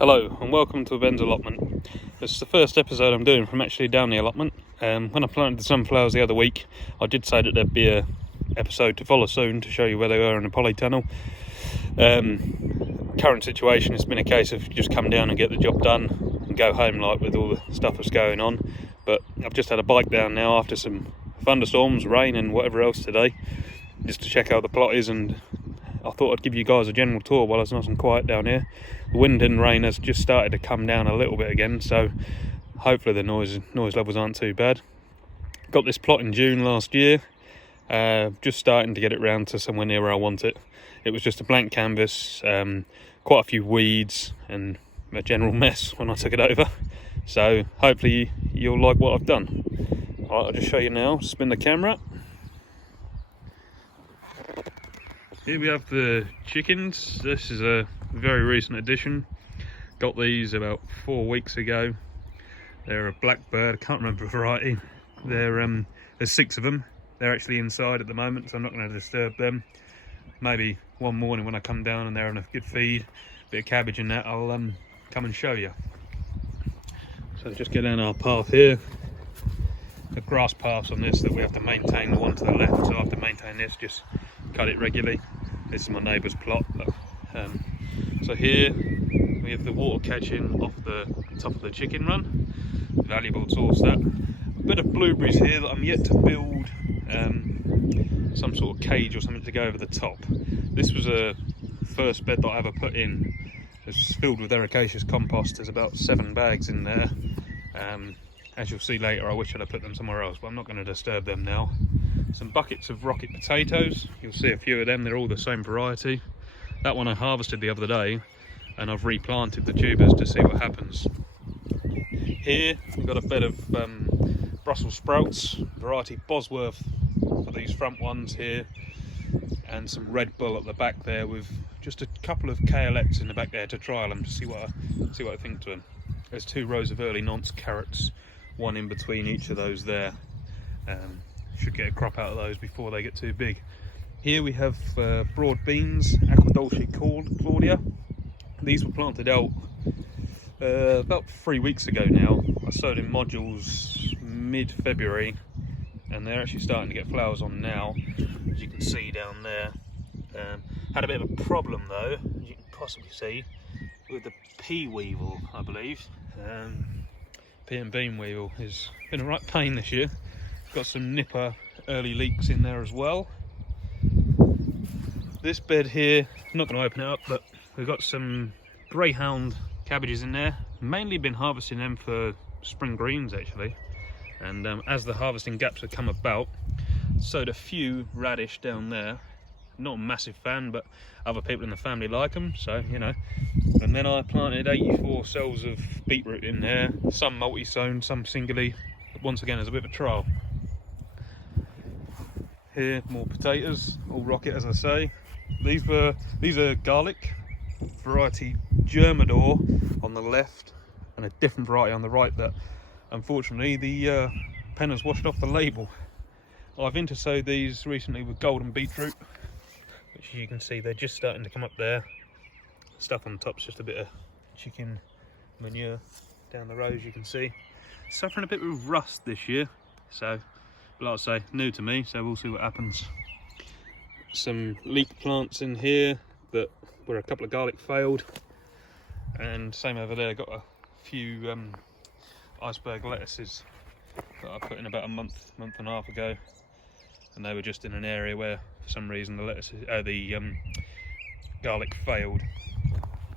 Hello and welcome to Ben's Allotment. This is the first episode I'm doing from actually down the allotment. When I planted the sunflowers the other week, I did say that there'd be a episode to follow soon to show you where they were in the polytunnel. Current situation, it's been a case of just come down and get the job done and go home like with all the stuff that's going on. But I've just had a bike down now after some thunderstorms, rain and whatever else today, just to check how the plot is, and I thought I'd give you guys a general tour while it's nice and quiet down here. The wind and rain has just started to come down a little bit again, so hopefully the noise levels aren't too bad. Got this plot in June last year, just starting to get it round to somewhere near where I want it. It was just a blank canvas, quite a few weeds and a general mess when I took it over. So hopefully you'll like what I've done. Alright, I'll just show you now. Spin the camera. Here we have the chickens. This is a very recent addition. Got these about 4 weeks ago. They're a blackbird, I can't remember the variety. There's 6 of them. They're actually inside at the moment, so I'm not going to disturb them. Maybe one morning when I come down and they're having a good feed, a bit of cabbage and that, I'll come and show you. So just get down our path here. The grass paths on this that we have to maintain, the one to the left, so I have to maintain this, just cut it regularly. This is my neighbour's plot. So here we have the water catching off the top of the chicken run. Valuable source that. A bit of blueberries here that I'm yet to build some sort of cage or something to go over the top. This was a first bed that I ever put in. It's filled with ericaceous compost. There's about 7 bags in there. As you'll see later, I wish I'd have put them somewhere else, but I'm not going to disturb them now. Some buckets of rocket potatoes. You'll see a few of them. They're all the same variety. That one I harvested the other day, and I've replanted the tubers to see what happens. Here we've got a bed of Brussels sprouts, variety Bosworth for these front ones here, and some Red Bull at the back there, with just a couple of KLX in the back there to trial them to see what I think to them. There's 2 rows of early nonce carrots, one in between each of those there. Should get a crop out of those before they get too big. Here we have broad beans, Aquadulce Claudia. These were planted out about 3 weeks ago now. I sowed in modules mid-February, and they're actually starting to get flowers on now, as you can see down there. Had a bit of a problem though, as you can possibly see, with the pea weevil, I believe. Pea and bean weevil has been a right pain this year. Got some nipper early leeks in there as well. This bed here, I'm not going to open it up, but we've got some greyhound cabbages in there. Mainly been harvesting them for spring greens actually. And as the harvesting gaps have come about, sowed a few radish down there. Not a massive fan, but other people in the family like them, so you know. And then I planted 84 cells of beetroot in there, some multi-sown, some singly, once again as a bit of a trial. Here, more potatoes, all rocket as I say. These are garlic, variety Germador on the left, and a different variety on the right that unfortunately the pen has washed off the label. I've intersowed these recently with golden beetroot, which you can see they're just starting to come up there. Stuff on top is just a bit of chicken manure down the rows, you can see. Suffering a bit with rust this year, so like I say, new to me, so we'll see what happens. Some leek plants in here that where a couple of garlic failed, and same over there, got a few iceberg lettuces that I put in about a month and a half ago, and they were just in an area where for some reason the garlic failed.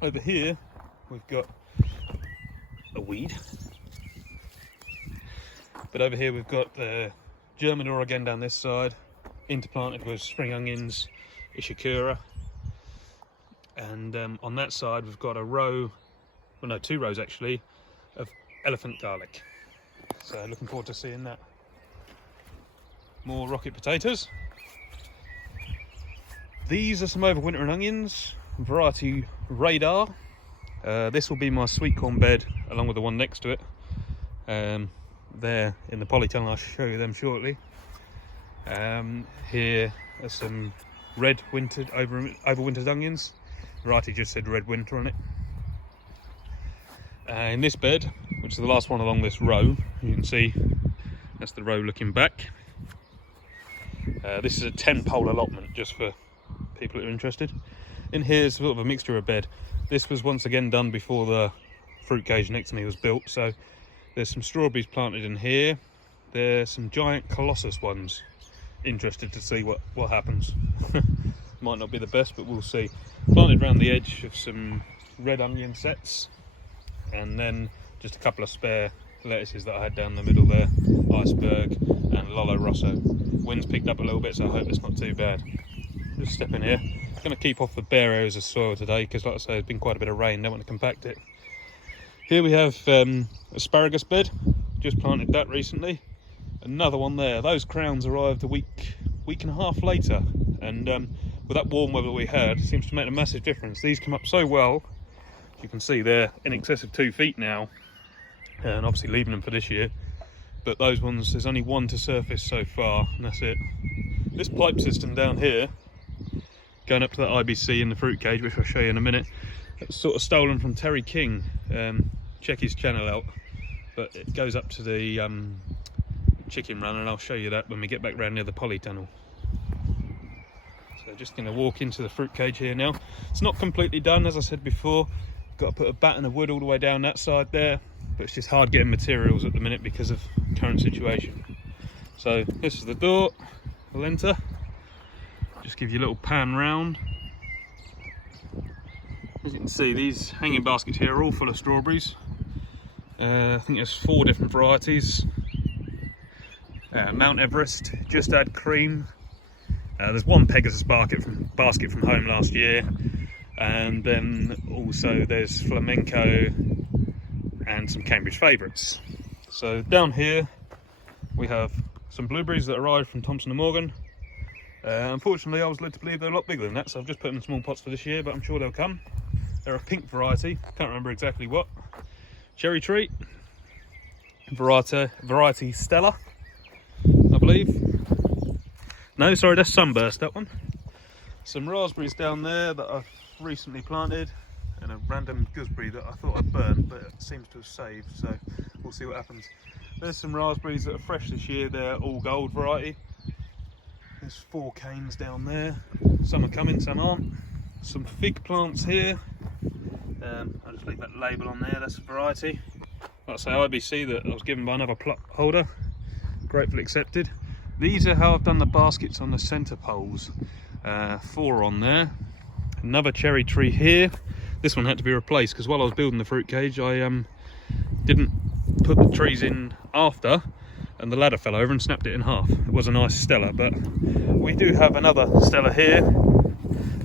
Over here we've got a weed, but over here we've got the Germador again down this side, interplanted with spring onions, Ishikura, and on that side we've got a row, well no, 2 rows actually, of elephant garlic. So looking forward to seeing that. More rocket potatoes. These are some overwintering onions, variety Radar. This will be my sweet corn bed along with the one next to it. There in the polytunnel, I'll show you them shortly. Here are some overwintered onions. Variety just said red winter on it. In this bed, which is the last one along this row, you can see that's the row looking back. This is a 10-pole allotment, just for people who are interested. In here is sort of a mixture of bed. This was once again done before the fruit cage next to me was built, so there's some strawberries planted in here. There's some giant colossus ones. Interested to see what happens. Might not be the best, but we'll see. Planted around the edge of some red onion sets, and then just a couple of spare lettuces that I had down the middle there, iceberg and Lolo Rosso. Wind's picked up a little bit, so I hope it's not too bad. Just step in here. Going to keep off the bare areas of soil today because, like I say, there's been quite a bit of rain. Don't want to compact it. Here we have asparagus bed. Just planted that recently. Another one there. Those crowns arrived a week and a half later, and with that warm weather we had, it seems to make a massive difference. These come up so well. As you can see, they're in excess of 2 feet now, and obviously leaving them for this year. But those ones, there's only one to surface so far, and that's it. This pipe system down here, going up to that IBC in the fruit cage, which I'll show you in a minute, it's sort of stolen from Terry King. Check his channel out. But it goes up to the chicken run, and I'll show you that when we get back round near the polytunnel. So just going to walk into the fruit cage here now. It's not completely done, as I said before. Got to put a batten of wood all the way down that side there, but it's just hard getting materials at the minute because of current situation. So this is the door. We'll enter. Just give you a little pan round. As you can see, these hanging baskets here are all full of strawberries. I think there's 4 different varieties. Mount Everest, Just Add Cream. There's one Pegasus basket from home last year, and then also there's Flamenco and some Cambridge favourites. So down here we have some blueberries that arrived from Thompson & Morgan. Unfortunately, I was led to believe they're a lot bigger than that, so I've just put them in small pots for this year, but I'm sure they'll come. They're a pink variety, can't remember exactly what. Cherry tree, variety Stella, I believe. No, sorry, that's Sunburst, that one. Some raspberries down there that I've recently planted, and a random gooseberry that I thought I'd burnt, but it seems to have saved, so we'll see what happens. There's some raspberries that are fresh this year, they're all gold variety. There's 4 canes down there, some are coming, some aren't. Some fig plants here. I'll just leave that label on there, that's a variety. Like I say, IBC that I was given by another plot holder, gratefully accepted. These are how I've done the baskets on the centre poles. 4 on there. Another cherry tree here. This one had to be replaced because while I was building the fruit cage, I didn't put the trees in after, and the ladder fell over and snapped it in half. It was a nice Stella, but we do have another Stella here.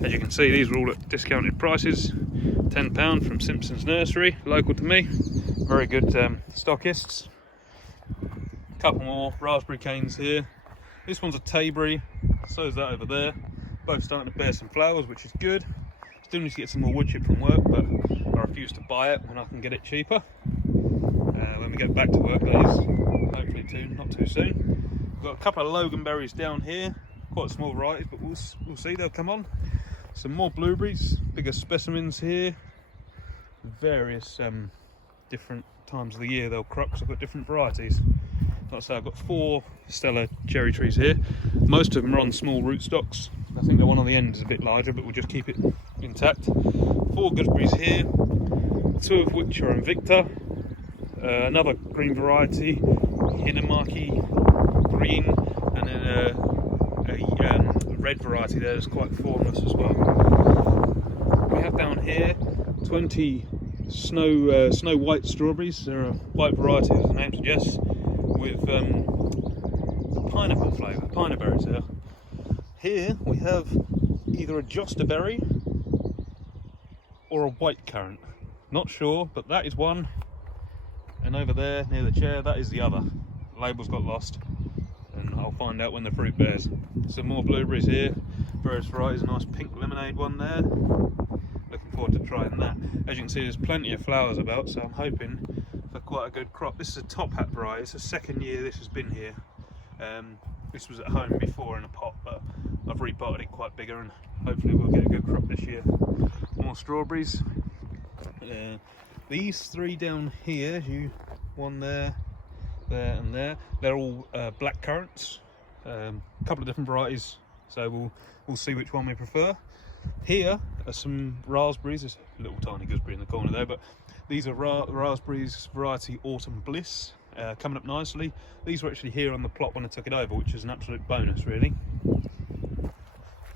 As you can see, these are all at discounted prices. £10 from Simpson's Nursery, local to me. Very good stockists. A couple more raspberry canes here. This one's a Tayberry, so is that over there. Both starting to bear some flowers, which is good. Still need to get some more wood chip from work, but I refuse to buy it when I can get it cheaper. When we get back to work, that is, hopefully not too soon. We've got a couple of loganberries down here, quite small varieties, but we'll see, they'll come on. Some more blueberries, bigger specimens here. Various different times of the year they'll crop, because I've got different varieties. Like I say, I've got 4 Stella cherry trees here. Most of them are on small rootstocks. I think the one on the end is a bit larger, but we'll just keep it intact. 4 gooseberries here, 2 of which are Invicta. Another green variety, Hinamaki green, and then a red variety there that's quite formless as well. We have down here 20 snow white strawberries. They're a white variety, as the name suggests, with the pineapple flavour, pine berries there. Here we have either a Josterberry or a white currant. Not sure, but that is one. And over there near the chair, that is the other. The label's got lost, and I'll find out when the fruit bears. Some more blueberries here, various varieties, a nice pink lemonade one there. Looking forward to trying that. As you can see, there's plenty of flowers about, so I'm hoping for quite a good crop. This is a top hat variety. It's the 2nd year this has been here. This was at home before in a pot, but I've repotted it quite bigger, and hopefully we'll get a good crop this year. More strawberries. These three down here, one there, there and there, they're all black currants. A couple of different varieties, so we'll see which one we prefer. Here are some raspberries. There's a little tiny gooseberry in the corner there, but these are raspberries variety Autumn Bliss, coming up nicely. These were actually here on the plot when I took it over, which is an absolute bonus really.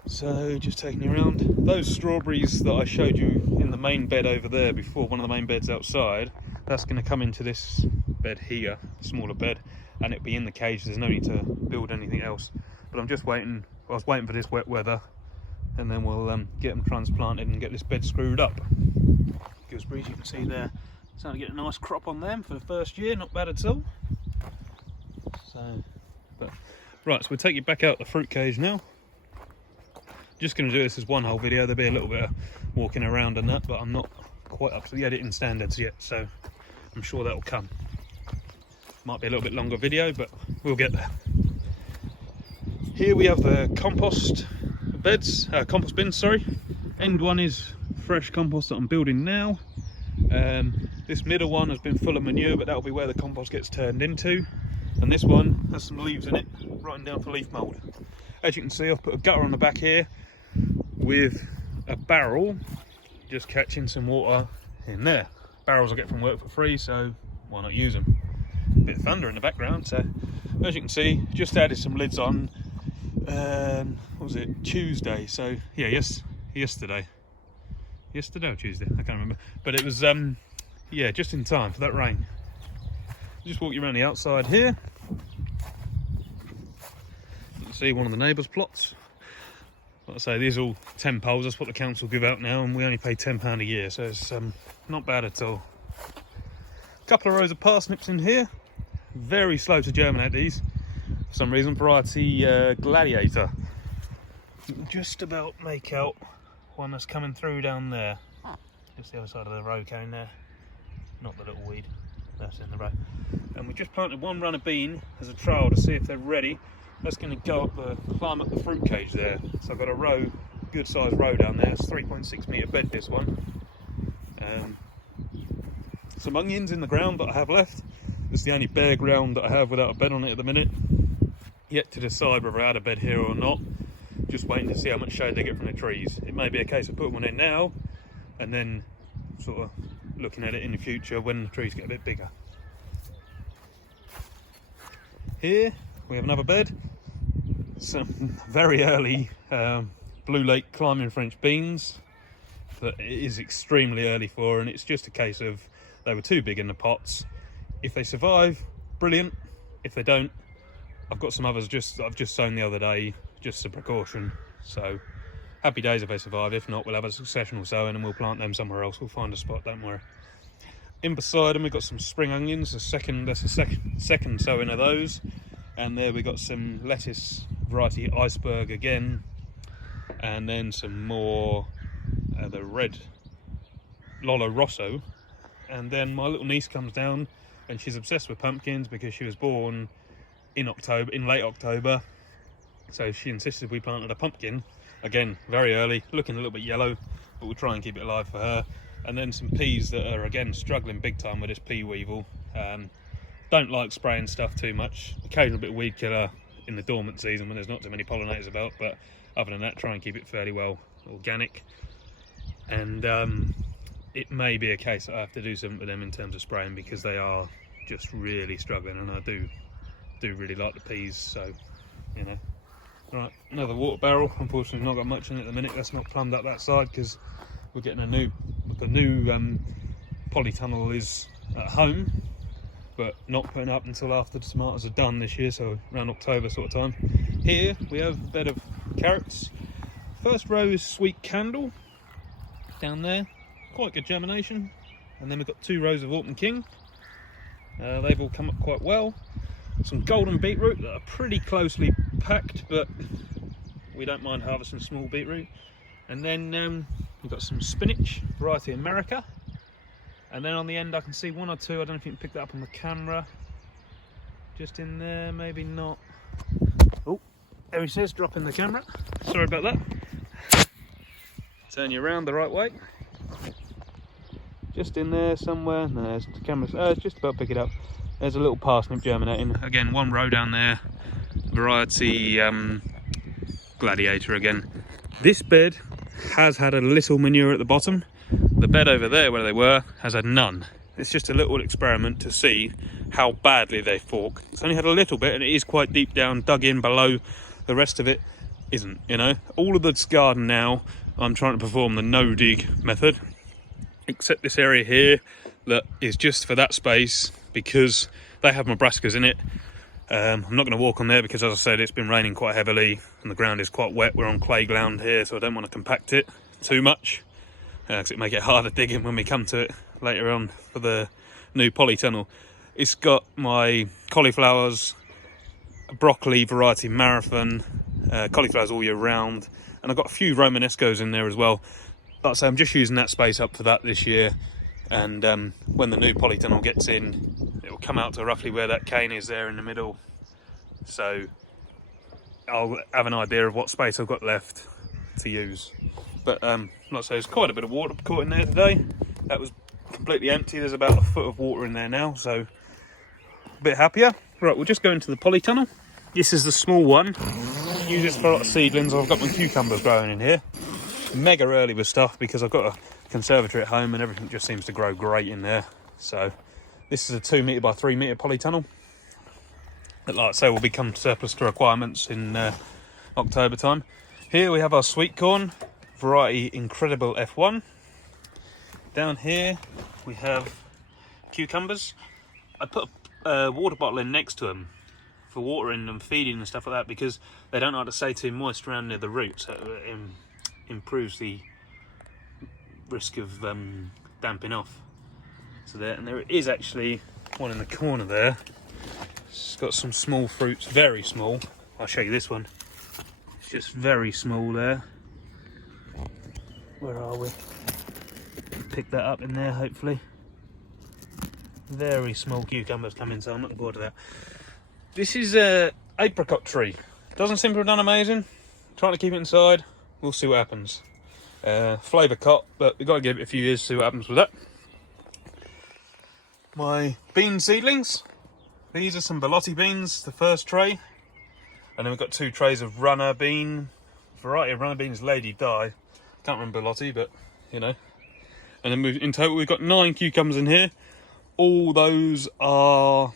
So just taking you around, those strawberries that I showed you in the main bed over there before, one of the main beds outside, that's going to come into this bed here, smaller bed, and it'll be in the cage. There's no need to build anything else, but I'm just waiting. I was waiting for this wet weather, and then we'll get them transplanted and get this bed screwed up. Gooseberries, you can see there, starting to get a nice crop on them for the first year, not bad at all. So, right, so we'll take you back out the fruit cage now. Just going to do this as one whole video. There'll be a little bit of walking around and that, but I'm not quite up to the editing standards yet, so I'm sure that'll come. Might be a little bit longer video, but we'll get there. Here we have the compost beds, compost bins, sorry. End one is fresh compost that I'm building now. This middle one has been full of manure, but that'll be where the compost gets turned into. And this one has some leaves in it, writing down for leaf mould. As you can see, I've put a gutter on the back here with a barrel, just catching some water in there. Barrels I get from work for free, so why not use them? A bit of thunder in the background. So as you can see, just added some lids on, what was it, Tuesday? So yeah, yesterday or Tuesday, I can't remember, but it was yeah, just in time for that rain. Just walk you around the outside here. You can see one of the neighbours' plots. Like I say, these are all 10 poles. That's what the council give out now, and we only pay £10 a year, so it's not bad at all. A couple of rows of parsnips in here. Very slow to germinate these. For some reason, variety Gladiator. You can just about make out one that's coming through down there. Just the other side of the row cone there. Not the little weed. That's in the row. And we just planted one run of bean as a trial to see if they're ready. That's going to go up climb up the fruit cage there. So I've got a row, good sized row down there. It's 3.6 metre bed, this one. Some onions in the ground that I have left. It's the only bare ground that I have without a bed on it at the minute. Yet to decide whether I add a bed here or not. Just waiting to see how much shade they get from the trees. It may be a case of putting one in now and then sort of looking at it in the future when the trees get a bit bigger. Here we have another bed. Some very early Blue Lake climbing French beans that it is extremely early for, and it's just a case of they were too big in the pots. If they survive, brilliant. If they don't, I've got some others that I've just sown the other day, just as a precaution. So happy days if they survive. If not, we'll have a successional sowing and we'll plant them somewhere else. We'll find a spot, don't worry. In beside them we've got some spring onions, that's a second sowing of those. And there we got some lettuce variety Iceberg again, and then some more the red Lolo Rosso. And then my little niece comes down and she's obsessed with pumpkins because she was born in late October, so she insisted we planted a pumpkin again very early, looking a little bit yellow, but we'll try and keep it alive for her. And then some peas that are again struggling big time with this pea weevil. Don't like spraying stuff too much. Occasional bit of weed killer in the dormant season when there's not too many pollinators about, but other than that, try and keep it fairly well organic. And it may be a case that I have to do something with them in terms of spraying because they are just really struggling, and I do really like the peas, so you know. Right, another water barrel. Unfortunately not got much in it at the minute. That's not plumbed up that side because we're getting the new polytunnel is at home, but not putting up until after the tomatoes are done this year, so around October sort of time. Here we have a bed of carrots. First row is Sweet Candle down there, quite good germination. And then we've got 2 rows of Autumn King. They've all come up quite well. Some golden beetroot that are pretty closely packed, but we don't mind harvesting small beetroot. And then we've got some spinach, variety America. And then on the end I can see 1 or 2, I don't know if you can pick that up on the camera. Just in there, maybe not. Oh, there he says, dropping the camera. Sorry about that. Turn you around the right way. just in there somewhere. No, there's the camera. It's just about to pick it up. There's a little parsnip germinating. Again, one row down there. Variety Gladiator again. This bed has had a little manure at the bottom. The bed over there where they were has had none. It's just a little experiment to see how badly they fork. It's only had a little bit, and it is quite deep down, dug in below. The rest of it isn't, you know. All of this garden now, I'm trying to perform the no dig method, except this area here that is just for that space because they have my brassicas in it. I'm not going to walk on there because, as I said, it's been raining quite heavily and the ground is quite wet. We're on clay ground here, so I don't want to compact it too much because it may get harder digging when we come to it later on for the new polytunnel. It's got my cauliflowers, broccoli variety Marathon, cauliflowers all year round, and I've got a few Romanescos in there as well. Like I say, I'm just using that space up for that this year, and when the new polytunnel gets in, it will come out to roughly where that cane is there in the middle, so I'll have an idea of what space I've got left to use. But like I say, there's quite a bit of water caught in there today. That was completely empty. There's about a foot of water in there now, so a bit happier. Right, we'll just go into the polytunnel. This is the small one. Use this for a lot of seedlings. I've got my cucumbers growing in here. Mega early with stuff because I've got a conservatory at home and everything just seems to grow great in there. So this is a 2 metre by 3 metre polytunnel that, like I say, will become surplus to requirements in October time. Here we have our sweet corn, variety Incredible F1. Down here we have cucumbers. I put a water bottle in next to them for watering and feeding and stuff like that because they don't like to stay too moist around near the roots. So it improves the risk of damping off. So there is actually one in the corner there. It's got some small fruits, very small. I'll show you this one. It's just very small there. Where are we? Pick that up in there, hopefully. Very small cucumbers coming, so I'm looking forward to that. This is a apricot tree. Doesn't seem to have done amazing. Trying to keep it inside. We'll see what happens. Flavour cot, but we've got to give it a few years to see what happens with that. My bean seedlings. These are some Bellotti beans, the first tray. And then we've got 2 trays of runner bean. Variety of runner beans, Lady Di. Can't remember Bellotti, but you know. And then in total we've got 9 cucumbers in here. All those are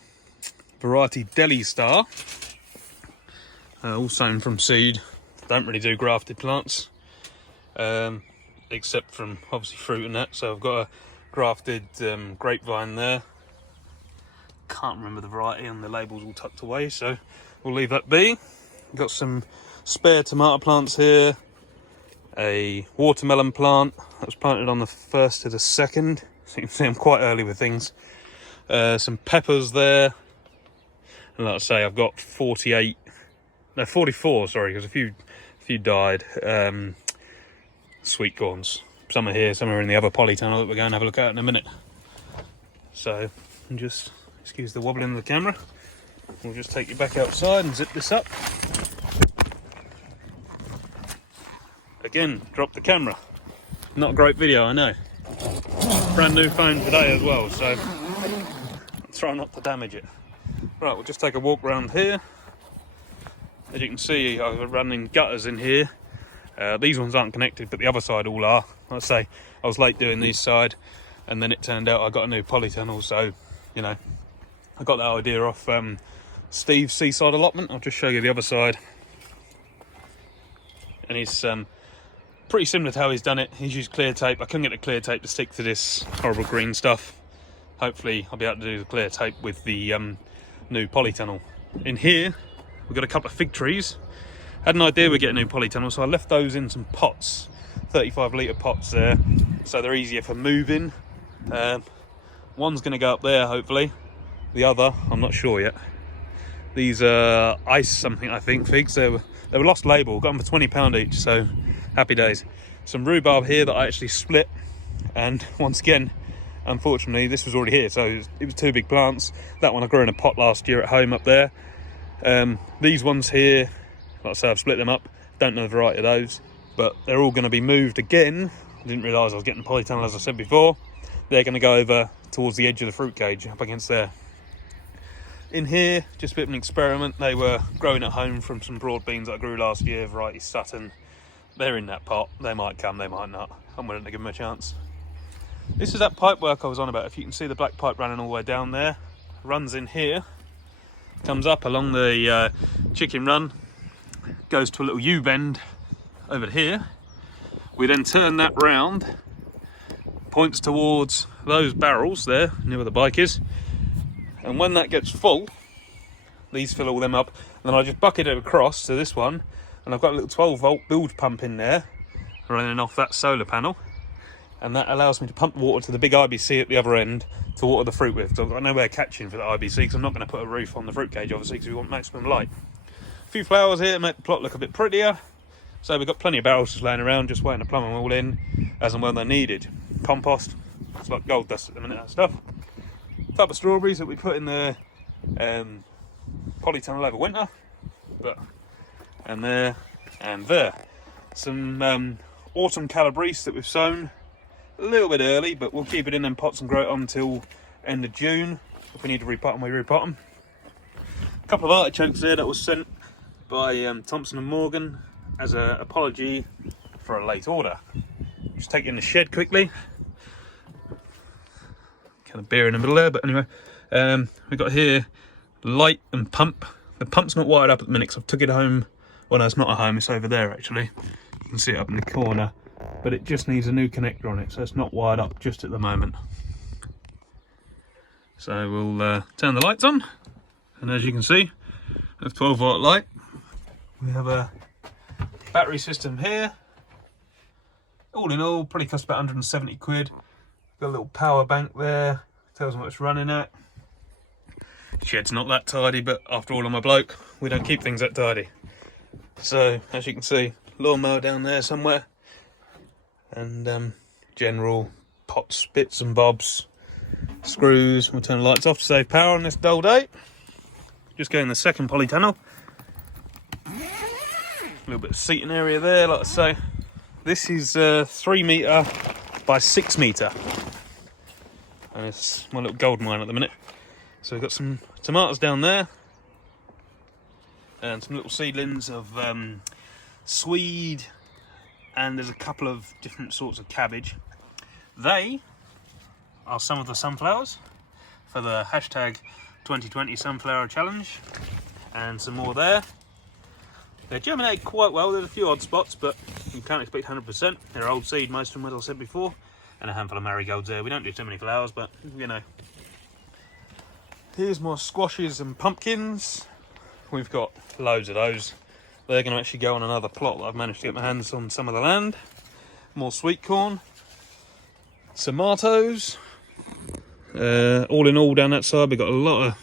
variety Deli Star. All sown from seed. Don't really do grafted plants. Except from obviously fruit and that. So I've got a grafted grapevine there. Can't remember the variety and the label's all tucked away, so we'll leave that be. Got some spare tomato plants here. A watermelon plant that was planted on the 1st to the 2nd. So you can see I'm quite early with things. Some peppers there. And like I say, I've got 44, sorry, because a few died. Sweet corns. Some are here, some are in the other polytunnel that we're going to have a look at in a minute. So, just excuse the wobbling of the camera. We'll just take you back outside and zip this up. Again, drop the camera. Not a great video, I know. Brand new phone today as well, so I'll try not to damage it. Right, we'll just take a walk around here. As you can see, I've running gutters in here. These ones aren't connected, but the other side all are. Like I say, I was late doing this side, and then it turned out I got a new polytunnel, so, you know, I got that idea off Steve's Seaside Allotment. I'll just show you the other side. And it's pretty similar to how he's done it. He's used clear tape. I couldn't get the clear tape to stick to this horrible green stuff. Hopefully I'll be able to do the clear tape with the new polytunnel. In here, we've got a couple of fig trees. Had an idea we'd get a new polytunnel, so I left those in some pots, 35 litre pots there, so they're easier for moving. One's going to go up there, hopefully. The other, I'm not sure yet. These are ice something, I think, figs. They were lost label, got them for £20 each, so happy days. Some rhubarb here that I actually split, and once again, unfortunately, this was already here, so it was 2 big plants. That one I grew in a pot last year at home up there. These ones here, like I say, I've split them up. Don't know the variety of those, but they're all going to be moved again. I didn't realise I was getting polytunnel, as I said before. they're going to go over towards the edge of the fruit cage, up against there. In here, just a bit of an experiment. They were growing at home from some broad beans that I grew last year, variety Sutton. They're in that pot. They might come, they might not. I'm willing to give them a chance. This is that pipe work I was on about. If you can see the black pipe running all the way down there, runs in here, comes up along the chicken run, goes to a little U-bend over here. We then turn that round, points towards those barrels there, near where the bike is. And when that gets full, these fill all them up. And then I just bucket it across to this one, and I've got a little 12-volt bilge pump in there, running off that solar panel. And that allows me to pump water to the big IBC at the other end to water the fruit with. So I've got nowhere catching for the IBC, because I'm not going to put a roof on the fruit cage, obviously, because we want maximum light. A few flowers here to make the plot look a bit prettier. So we've got plenty of barrels just laying around, just waiting to plumb them all in as and when they're needed. Compost, it's like gold dust at the minute, that stuff. A couple of strawberries that we put in the polytunnel over winter. And there and there. Some autumn calabrese that we've sown a little bit early, but we'll keep it in them pots and grow it on until end of June. If we need to repot them, we repot them. A couple of artichokes there that was sent by Thompson and Morgan as an apology for a late order. Just take it in the shed quickly. Kind of beer in the middle there, but anyway. We've got here light and pump. The pump's not wired up at the minute, because I've took it home. Well, no, it's not at home, it's over there actually. You can see it up in the corner, but it just needs a new connector on it, so it's not wired up just at the moment. So we'll turn the lights on, and as you can see, that's 12-volt light. We have a battery system here. All in all, probably cost about 170 quid. Got a little power bank there, tells me what it's running at. Shed's not that tidy, but after all, I'm a bloke, we don't keep things that tidy. So, as you can see, lawnmower down there somewhere, and general pots, bits and bobs, screws. We'll turn the lights off to save power on this dull day. Just going the second polytunnel. A little bit of seating area there, like I say. This is 3 metre by 6 metre. And it's my little gold mine at the minute. So we've got some tomatoes down there. And some little seedlings of swede. And there's a couple of different sorts of cabbage. They are some of the sunflowers for the hashtag 2020 sunflower challenge. And some more there. They germinate quite well. There's a few odd spots, but you can't expect 100%. They're old seed, most of them, as I said before. And a handful of marigolds there. We don't do too many flowers, but you know. Here's more squashes and pumpkins. We've got loads of those. They're going to actually go on another plot that I've managed to get my hands on some of the land. More sweet corn. Tomatoes. All in all down that side, we've got a lot of,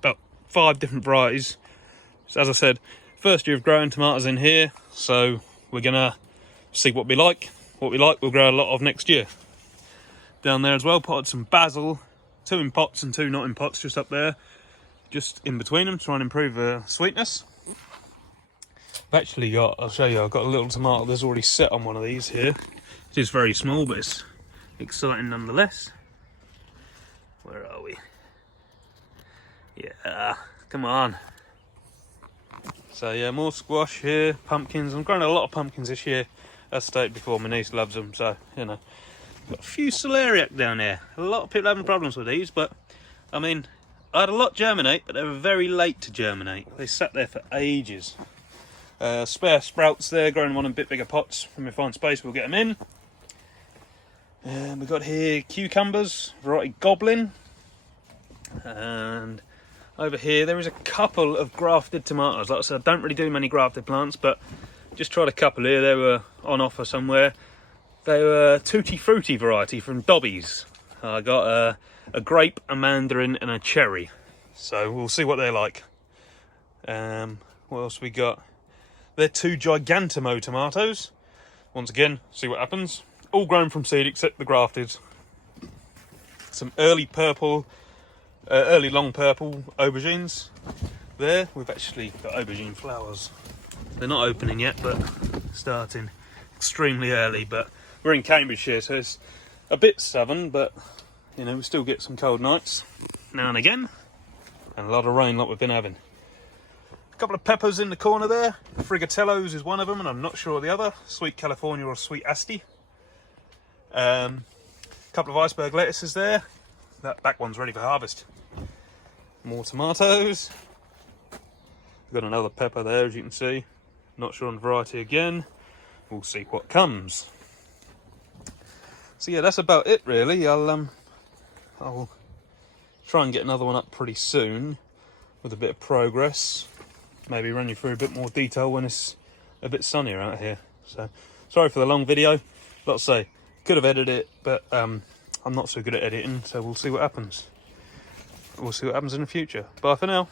about 5 different varieties. So as I said, first year of growing tomatoes in here, so we're going to see what we like. What we like, we'll grow a lot of next year. Down there as well, potted some basil. 2 in pots and 2 not in pots, just up there. Just in between them, to try and improve the sweetness. I've actually got, I'll show you, I've got a little tomato that's already set on one of these here. It is very small, but it's exciting nonetheless. Where are we? Yeah, come on. So yeah, more squash here, pumpkins. I'm growing a lot of pumpkins this year. As stated before, my niece loves them, so, you know. Got a few celeriac down there. A lot of people having problems with these, but, I mean, I had a lot germinate, but they were very late to germinate. They sat there for ages. Spare sprouts there, growing one in a bit bigger pots. When we find space, we'll get them in. And we've got here cucumbers, variety Goblin. And over here, there is a couple of grafted tomatoes. Like I said, I don't really do many grafted plants, but just tried a couple here. They were on offer somewhere. They were Tutti Frutti variety from Dobbies. I got a grape, a mandarin, and a cherry. So we'll see what they're like. What else we got? They're 2 Gigantamo tomatoes. Once again, see what happens. All grown from seed except the grafted. Some early purple, early long purple aubergines. There, we've actually got aubergine flowers. They're not opening yet, but starting extremely early. But we're in Cambridgeshire, so it's a bit southern, but you know, we still get some cold nights now and again, and a lot of rain like we've been having. A couple of peppers in the corner there. Frigatellos is one of them, and I'm not sure the other. Sweet California or Sweet Asti. A couple of iceberg lettuces there. That back one's ready for harvest. More tomatoes. Got another pepper there, as you can see. Not sure on the variety again. We'll see what comes. So yeah, that's about it really. I'll try and get another one up pretty soon with a bit of progress. Maybe run you through a bit more detail when it's a bit sunnier out here. So sorry for the long video. Like I say, could have edited it, but I'm not so good at editing, so we'll see what happens. We'll see what happens in the future. Bye for now.